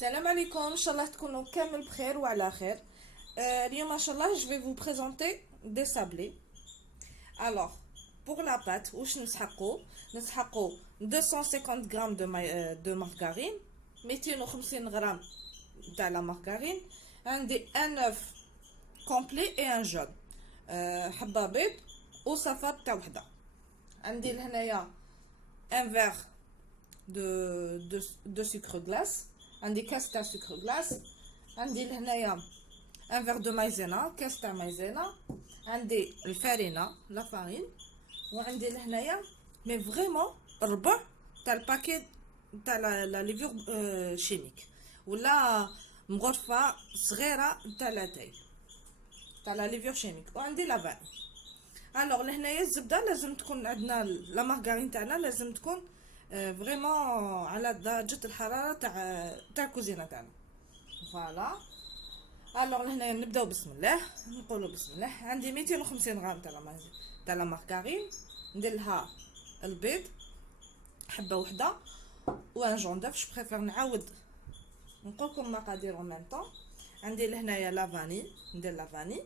Salam alaikum, Inch'Allah تكونوا كامل بخير وعلى خير. اليوم ان شاء الله je vais vous présenter des sablés. Alors, pour la pâte, واش نسحقوا 250 grammes de margarine, 250 grammes تاع la margarine, عندي un œuf complet et un jaune, حبة بيض وصفار تاع وحدة. عندي لهنايا un verre de sucre glace, عندي كاس تاع sucre glace. عندي لهنايا un verre de maïzena, كاس تاع maïzena. عندي الفارينة لا فارين. وعندي لهنايا مي فريمون ربع تاع الباكيت تاع لا ليفور شيميك ولا مغرفة صغيرة تاع لاتاي تاع لا ليفور شيميك. وعندي لا فاني. الوغ لهنايا الزبدة لازم تكون عندنا لا مارغارين تاعنا لازم تكون فريمون على درجة الحرارة تاع الكوزينة تاعنا. فوالا. الوغ لهنايا نبداو بسم الله، نقولوا بسم الله. عندي 250 غرام تاع لا مارغارين، ندير لها البيض حبه وحده وان جون دوف. جو بريفير نعاود نقول لكم المقادير اون ميم طون. عندي لهنايا لا فاني، ندير لا فاني.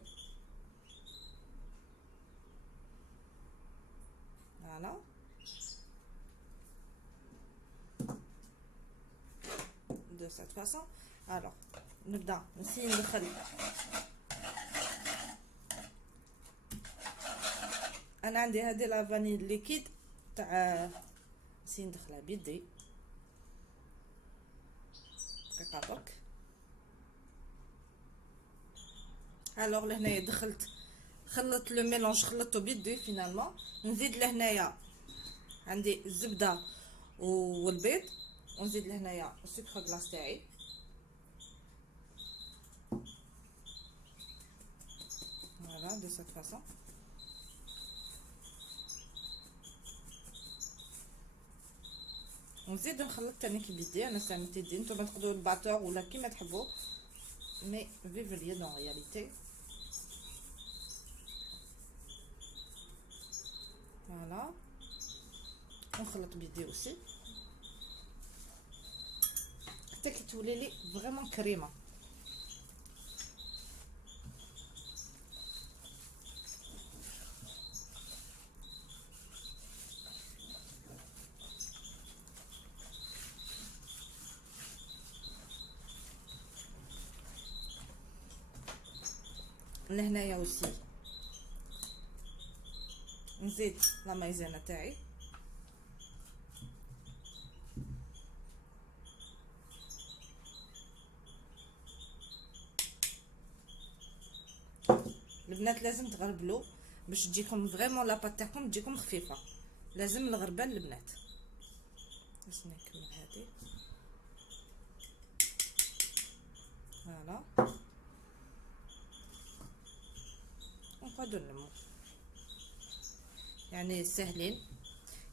فوالا. de cette façon. Alors نبدا نسي ندخل. انا عندي هذه لا فاني ليكيد تاع نسي ندخلها بيدي دقيقه برك. الوغ لهنايا خلطت لو ميلونج، خلطته بيدي فينالمون. نزيد لهنايا عندي الزبده والبيض، ونزيد لهنايا السكر كلاص تاعي. فوالا دو سيت فاصون. ونزيد نخلط تاني بيدي. انا استعملت يدي، نتوما تقدروا الباتور ولا كيما تحبوا، مي فيف ليا دون رياليتي. فوالا. ونخلط بيدي اوسي حتى كي تولي لي فريمون كريمه. لهنايا اوسي نزيد لا مايزينا تاعي. البنات لازم تغربلو باش تجيكم فريمون لاباط تاعكم تجيكم خفيفه، لازم الغربال البنات. باش نكمل هذه. فوالا. ونقعدو نلمو، يعني ساهلين.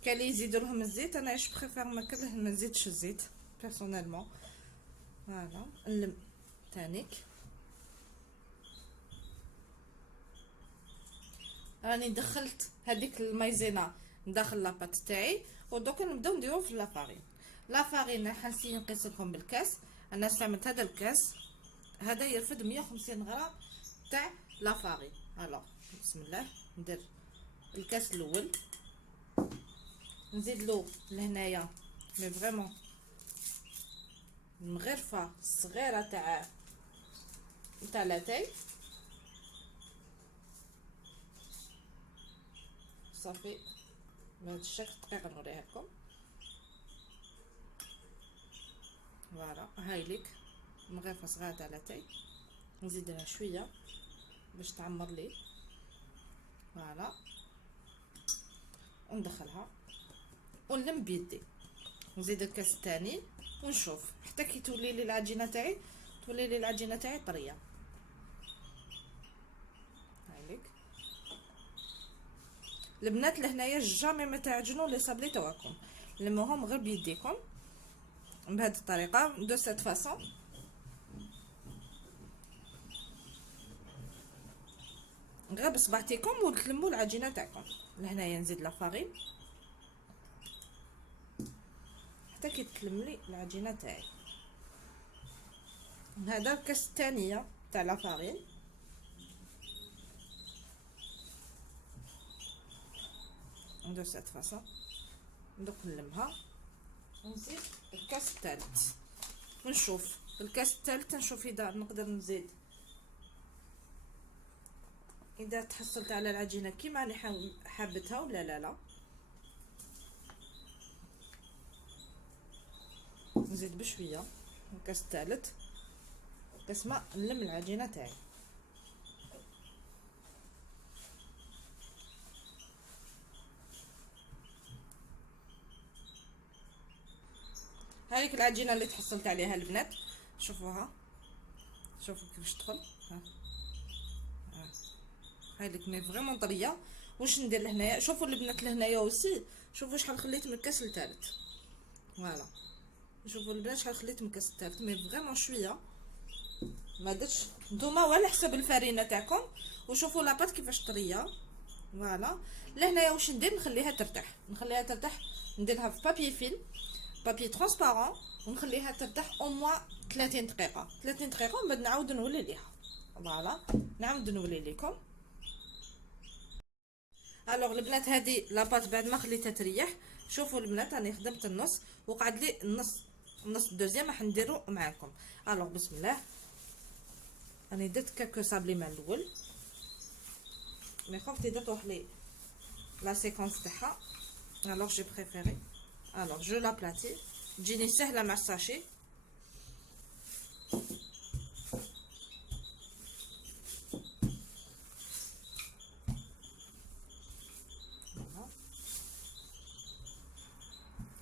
كاين اللي يزيدوا لهم الزيت، انا اش بريفير ما نزيدش الزيت بيرسونيلمون. فوالا. نلم تانيك. راني دخلت هذيك المايزينا داخل لاباط تاعي، ودوك نبداو نديرو في لافارين. لافارين حنسي نقيس لكم بالكاس. انا استعملت هذا الكاس، هذا يرفد 150 غرام تاع لافارين. الوغ بسم الله. ندير الكاس الاول، نزيد له لهنايا مي فريمون مغرفه صغيره تاع لاتاي صافي بهذا الشكل. دقيقه نوريها لكم. فوالا هاي ليك مغرفه صغيره تاع لاتاي، نزيد لها شويه باش تعمر لي. فوالا. وندخلها ونلم بيدي، نزيد الكاس الثاني ونشوف حتى كي تولي لي العجينه تاعي طريه. هايليك البنات لهنايا جامي ما تعجنوا لي صابلي تاعكم، لموهم غير بيديكم بهذه الطريقه دو سيت فاصون. غير بصبعتيكم وتلموا العجينه تاعكم. لهنايا نزيد لا فارين حتى كي تلم لي العجينه تاعي. هذا الكاس الثانيه تاع لافارين. دو سيت فاصون نقلبها ونزيد الكاس الثالث ونشوف الكاس الثالث، نشوف اذا نقدر نزيد، اذا تحصلت على العجينه كيما راني حابتها ولا لا. نزيد بشويه الكاس الثالث بس ما نلم العجينه تاعي. هذيك العجينه اللي تحصلت عليها البنات، شوفوها، شوفوا كيفاش تدخل. هذيك مي فريمون طريه. واش ندير لهنايا؟ شوفوا البنات لهنايا وسي، شوفوا شحال خليت من الكاس الثالث. فوالا شوفوا البنات شحال خليت من الكاس الثالث، مي فريمون شويه، ما درتش نتوما ولا حسب الفرينه تاعكم. وشوفوا لاباط كيفاش طريه. فوالا لهنايا واش ندير؟ نخليها ترتاح، نخليها ترتاح، نديرها في بابي فيلم، بابي ترونسبارون، ونخليها ترتاح او موا 30 دقيقه. 30 دقيقه ومن بعد نعاود نولي ليها. فوالا نعاود نولي لكم. الوغ البنات هذه لاباط بعد ما خليتها تريح، شوفوا البنات راني خدمت النص وقعد لي النص الدوزيام راح نديرو معاكم. الوغ بسم الله، راني درت كاكو صابلي مع الاول، مي خفت اذا تروح لي لا سيكونس تاعها. الوغ جي بريفيري، الوغ جو لابلاتي، تجيني سهله مع الساشي.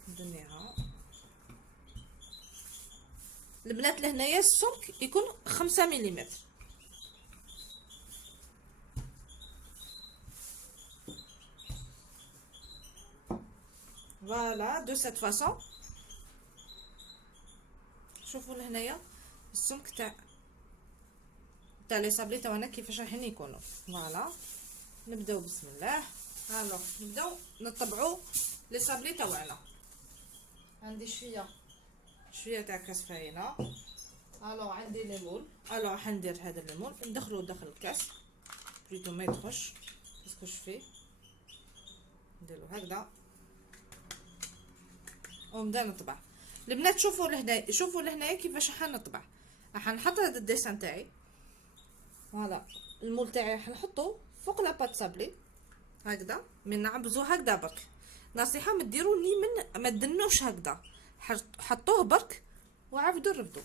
ندنيها البنات لهنايا السمك يكون 5 ملم. فوالا دو سيت فاصون. شوفوا لهنايا السمك تاع لي صابلي تاعنا كيفاش رايحين يكونوا. فوالا نبداو بسم الله. الوغ نبداو نطبعوا لي صابلي تاعنا. عندي شويه تاع كاس فرينه. الوغ عندي ليمون، الوغ حندير هذا الليمون ندخلو داخل الكاس بليتو ما يدخلش. اسكو شفي نديرو هكذا ونبدا نطبع. البنات شوفوا لهنايا، شوفوا لهنايا كيفاش حنطبع. راح نحط هذا الديسان تاعي. فوالا المول تاعي راح نحطو فوق لاباط صابلي هكذا، من نعبزو هكذا برك. نصيحه ما ديروا لي من ما تدنوش هكذا، حطوه برك وعبدو رفدو.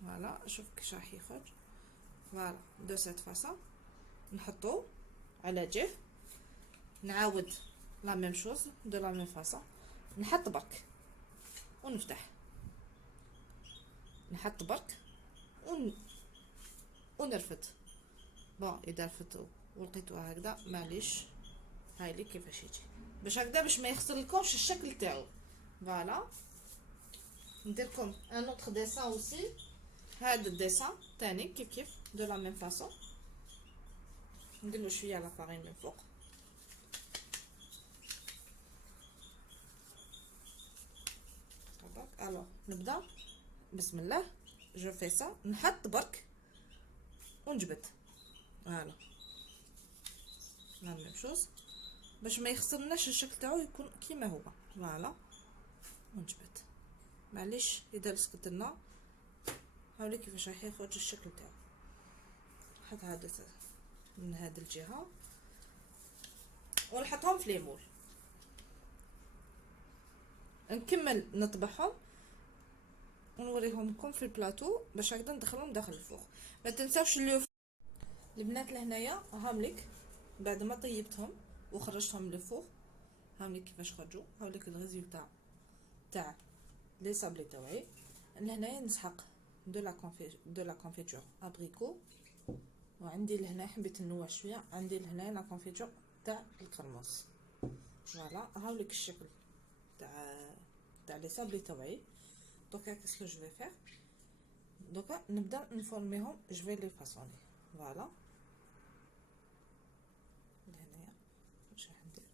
فوالا شوف كيش راح يخرج. فوالا دو سيت فاصون نحطو على جهه، نعاود لا ميم شوز دو لا ميم فاصون، نحط برك ونفتح، نحط برك ونرفد. بون اذا رفدتو ولقيتوها هكذا معليش، هاي لي كيفاش يجي باش هكذا باش ما يخسرلكمش الشكل تاعو. فوالا نديركم ان اوتر ديسان اوسي. هذا الديسان تاني كيف دو لا ميم فاصون، نديرو شويه لا فارين من فوق. الوغ نبدا بسم الله. جو في سا، نحط برك ونجبد. فوالا لا ميم شوز باش ما يخسرناش الشكل تاعو يكون كيما هو. فوالا ونجبد معليش اذا لصقت لنا. هاولي كيفاش راح يخرج الشكل تاعو. نحط هذا من هذه الجهه ونحطهم في ليمول، نكمل نطبعهم ونوريهم لكم في البلاطو باش هكذا ندخلهم داخل الفوق. ما تنساوش البنات لهنايا هامليك بعد ما طيبتهم وخرجتهم للفوق، هامليك كيفاش خرجوا. هاوليك الريزولتا تاع لي صابلي تاعي. لهنايا نسحق دو لا كونفيتور ابريكو، وعندي لهنا حبيت ننوع شويه، عندي لهنا لا كونفيتور تاع القرموس. فوالا هاوليك الشكل تاع لي صابلي تاعي. دوكا كاسكو جو في فير، دوكا نبدا نفورميهم، جو في لي فاصوني. فوالا لهنايا واش راح ندير،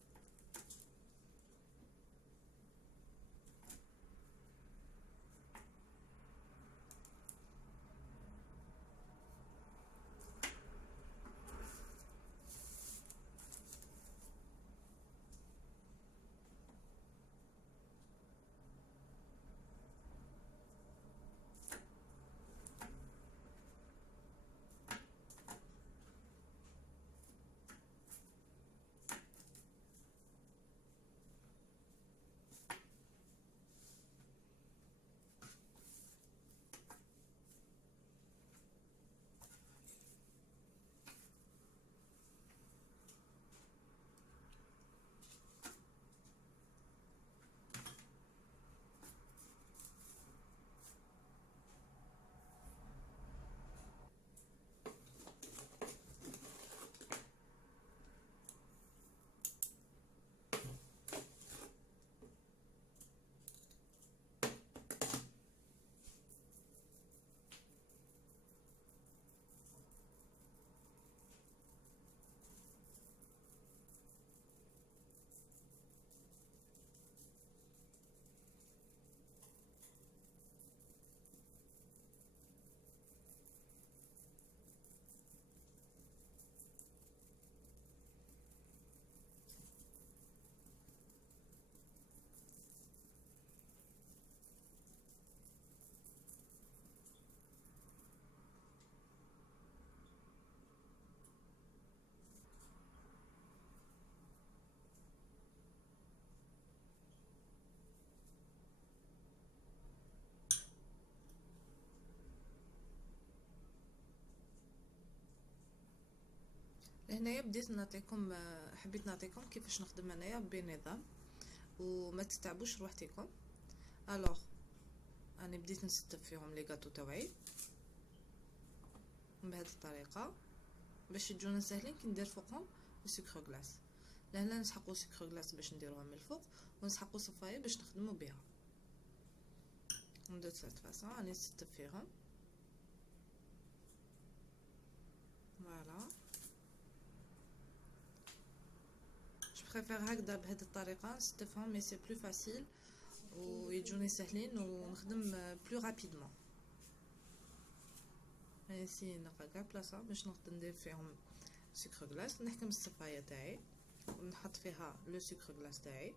هنايا بديت نعطيكم، حبيت نعطيكم كيفاش نخدم انايا بنظام وما تتعبوش روحتكم. الوغ انا بديت نستف فيهم لي غاتو تاوعي بهذه الطريقه باش يجونا ساهلين كي ندير فوقهم السكر غلاس. لهنا نسحقوا السكر غلاس باش نديروها من الفوق، ونسحقوا صفايه باش نخدموا بها. ندير سات فاصون راني نستف فيهم. فوالا جو بريفير هكذا بهذه الطريقه نستفهم، مي سي بلو فاسيل ويجوني سهلين ونخدم بلو رابيدمون. هانسي نلقى كاع بلاصه باش نقدر ندير فيهم سكر غلاس. نحكم الصفايه تاعي ونحط فيها لو سكر غلاس تاعي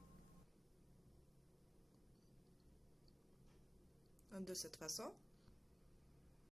de cette façon.